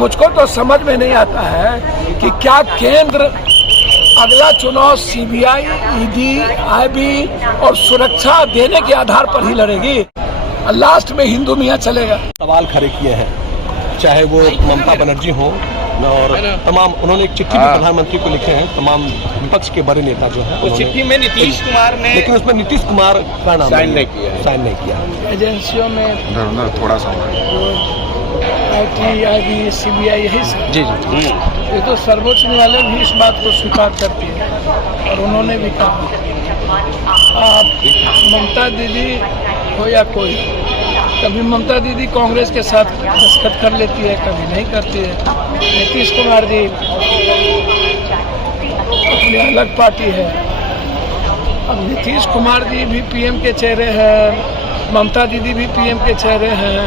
मुझको तो समझ में नहीं आता है कि क्या केंद्र अगला चुनाव सीबीआई, ईडी, आईबी और सुरक्षा देने के आधार पर ही लड़ेगी। लास्ट में हिंदू मियाँ चलेगा। सवाल खड़े किए हैं, चाहे वो ममता बनर्जी हो और तमाम, उन्होंने एक चिट्ठी भी प्रधानमंत्री को लिखे हैं, तमाम विपक्ष के बड़े नेता जो है। उस चिट्ठी में नीतीश कुमार ने, लेकिन उसमें नीतीश कुमार का नाम साइन नहीं किया। एजेंसियों में थोड़ा सा आईटी, आईबी, सीबीआई यही सब। जी जी ये तो सर्वोच्च न्यायालय भी इस बात को स्वीकार करती है और उन्होंने भी कहा, आप ममता दीदी हो या कोई, कभी ममता दीदी कांग्रेस के साथ दस्तखत कर लेती है, कभी नहीं करती है। नीतीश कुमार जी अपनी अलग पार्टी है। अब नीतीश कुमार जी भी पीएम के चेहरे हैं, ममता दीदी भी पीएम के चेहरे हैं,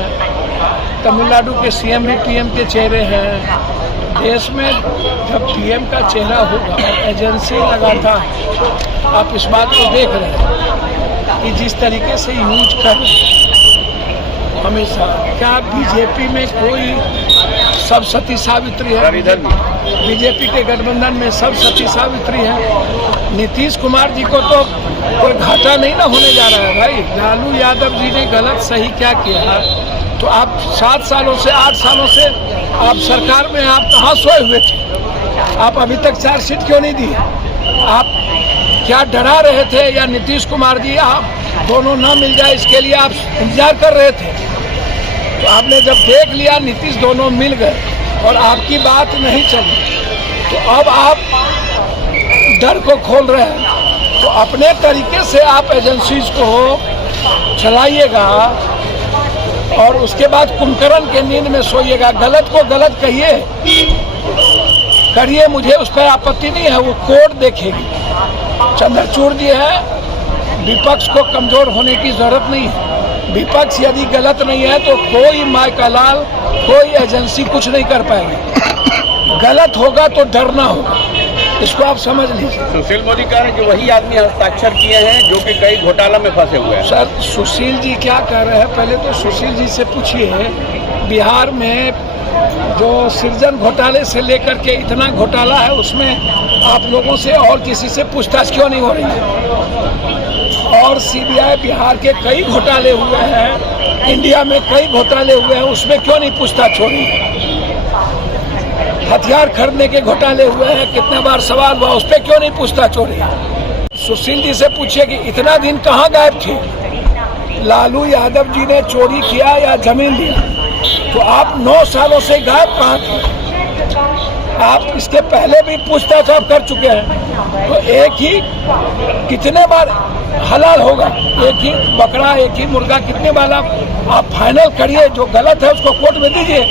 तमिलनाडु के सीएम भी पीएम के चेहरे हैं। देश में जब पीएम का चेहरा होगा, एजेंसी लगातार, आप इस बात को देख रहे हैं कि जिस तरीके से यूज कर रहे हैं हमेशा, क्या बीजेपी में कोई सब सती सावित्री है? बीजेपी के गठबंधन में सब सती सावित्री है। नीतीश कुमार जी को तो कोई घाटा नहीं ना होने जा रहा है भाई। लालू यादव जी ने गलत सही क्या किया, तो आप 7 सालों से 8 सालों से आप सरकार में, आप कहाँ सोए हुए थे? आप अभी तक चार्जशीट क्यों नहीं दी? आप क्या डरा रहे थे, या नीतीश कुमार जी आप दोनों ना मिल जाए इसके लिए आप इंतजार कर रहे थे? तो आपने जब देख लिया नीतीश दोनों मिल गए और आपकी बात नहीं चली, तो अब आप डर को खोल रहे हैं। तो अपने तरीके से आप एजेंसीज को चलाइएगा और उसके बाद कुंभकर्ण के नींद में सोइएगा। गलत को गलत कहिए, करिए, मुझे उस पर आपत्ति नहीं है, वो कोर्ट देखेगी। चंद्रचूड़ जी है, विपक्ष को कमजोर होने की जरूरत नहीं है। विपक्ष यदि गलत नहीं है तो कोई माय का लाल, कोई एजेंसी कुछ नहीं कर पाएगी। गलत होगा तो डरना होगा, इसको आप समझ लीजिए। सुशील मोदी कह रहे हैं कि वही आदमी हस्ताक्षर किए हैं जो कि कई घोटाला में फंसे हुए हैं। सर, सुशील जी क्या कर रहे हैं, पहले तो सुशील जी से पूछिए, बिहार में जो सृजन घोटाले से लेकर के इतना घोटाला है, उसमें आप लोगों से और किसी से पूछताछ क्यों नहीं हो रही है? और सीबीआई, बिहार के कई घोटाले हुए हैं, इंडिया में कई घोटाले हुए हैं, उसमें क्यों नहीं पूछताछ हो रही है? हथियार खरीदने के घोटाले हुए हैं, कितने बार सवाल हुआ, उस पर क्यों नहीं पूछताछ हो रही है? सुशील जी से पूछिए कि इतना दिन कहाँ गायब थे? लालू यादव जी ने चोरी किया या जमीन दी, तो आप 9 सालों से गायब कहाँ थे? आप इसके पहले भी पूछताछ आप कर चुके हैं, तो एक ही कितने बार हलाल होगा? एक ही बकरा, एक ही मुर्गा, कितने बार आप फाइनल करिए, जो गलत है उसको कोर्ट में दीजिए,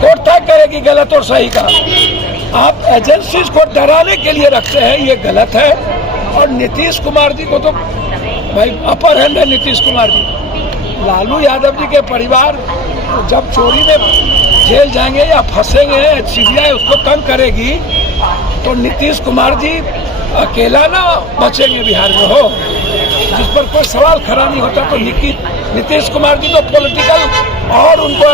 कोर्ट तय करेगी गलत और सही का। आप एजेंसीज को डराने के लिए रखते हैं, ये गलत है। और नीतीश कुमार जी को तो भाई अपर हैंड है नीतीश कुमार जी। लालू यादव जी के परिवार जब चोरी में जेल जाएंगे या फंसेंगे, सीबीआई उसको तंग करेगी, तो नीतीश कुमार जी अकेला ना बचेंगे बिहार में, हो जिस पर कोई सवाल खड़ा नहीं होता। तो नीतीश कुमार जी तो पॉलिटिकल और उनको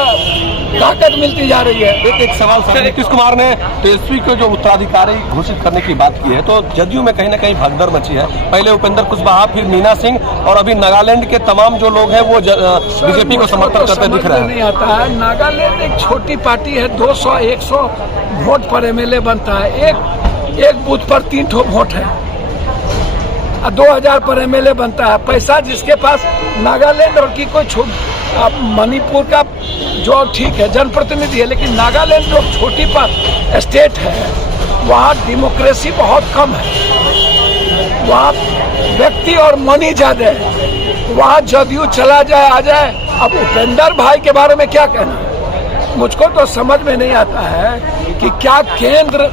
ताकत मिलती जा रही है। एक सवाल सर, नीतीश कुमार ने तेजस्वी को जो उत्तराधिकारी घोषित करने की बात की है, तो जदयू में कहीं ना कहीं भगदड़ मची है। पहले उपेंद्र कुशवाहा, फिर मीना सिंह, और अभी नागालैंड के तमाम जो लोग हैं वो बीजेपी को समर्थन करते दिख रहे हैं। नहीं आता है, नागालैंड एक छोटी पार्टी है, 200-100 वोट पर एमएलए बनता है, एक बूथ पर 3 ठो वोट है, 2000 पर एमएलए बनता है। पैसा जिसके पास, नागालैंड और की कोई आप मणिपुर का जो ठीक है जनप्रतिनिधि है, लेकिन नागालैंड जो छोटी पर स्टेट है, वहाँ डेमोक्रेसी बहुत कम है, वहाँ व्यक्ति और मनी ज्यादा है, वहाँ जदयू चला जाए आ जाए। अब उपेंद्र भाई के बारे में क्या कहना, मुझको तो समझ में नहीं आता है कि क्या केंद्र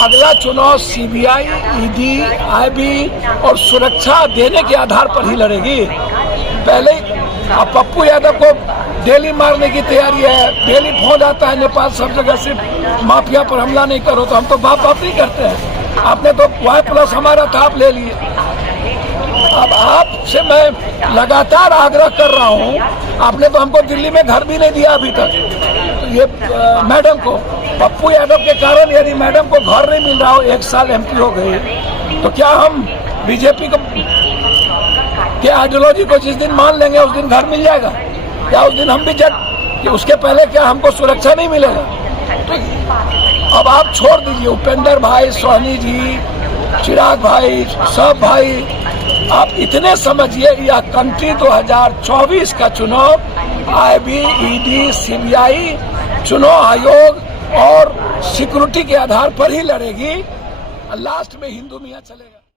अगला चुनाव सीबीआई, ईडी, आईबी और सुरक्षा देने के आधार पर ही लड़ेगी। पहले अब पप्पू यादव को डेली मारने की तैयारी है, डेली फोन आता है नेपाल सब जगह से, माफिया पर हमला नहीं करो, तो हम तो बाप नहीं करते हैं। आपने तो Y+ हमारा था, आप ले लिए। अब आपसे मैं लगातार आग्रह कर रहा हूँ, आपने तो हमको दिल्ली में घर भी नहीं दिया अभी तक। ये मैडम को, पप्पू यादव के कारण यदि मैडम को घर नहीं मिल रहा हो, 1 साल MP हो गए, तो क्या हम बीजेपी को के आइडियोलॉजी को जिस दिन मान लेंगे उस दिन घर मिल जाएगा? क्या उस दिन हम भी कि उसके पहले क्या हमको सुरक्षा नहीं मिलेगा? तो अब आप छोड़ दीजिए, उपेंद्र भाई, सोहनी जी, चिराग भाई, सब भाई, आप इतने समझिए, यह कंट्री 2024 का चुनाव IB, ED, CBI, चुनाव आयोग और सिक्योरिटी के आधार पर ही लड़ेगी। लास्ट में हिंदू मियाँ चलेगा।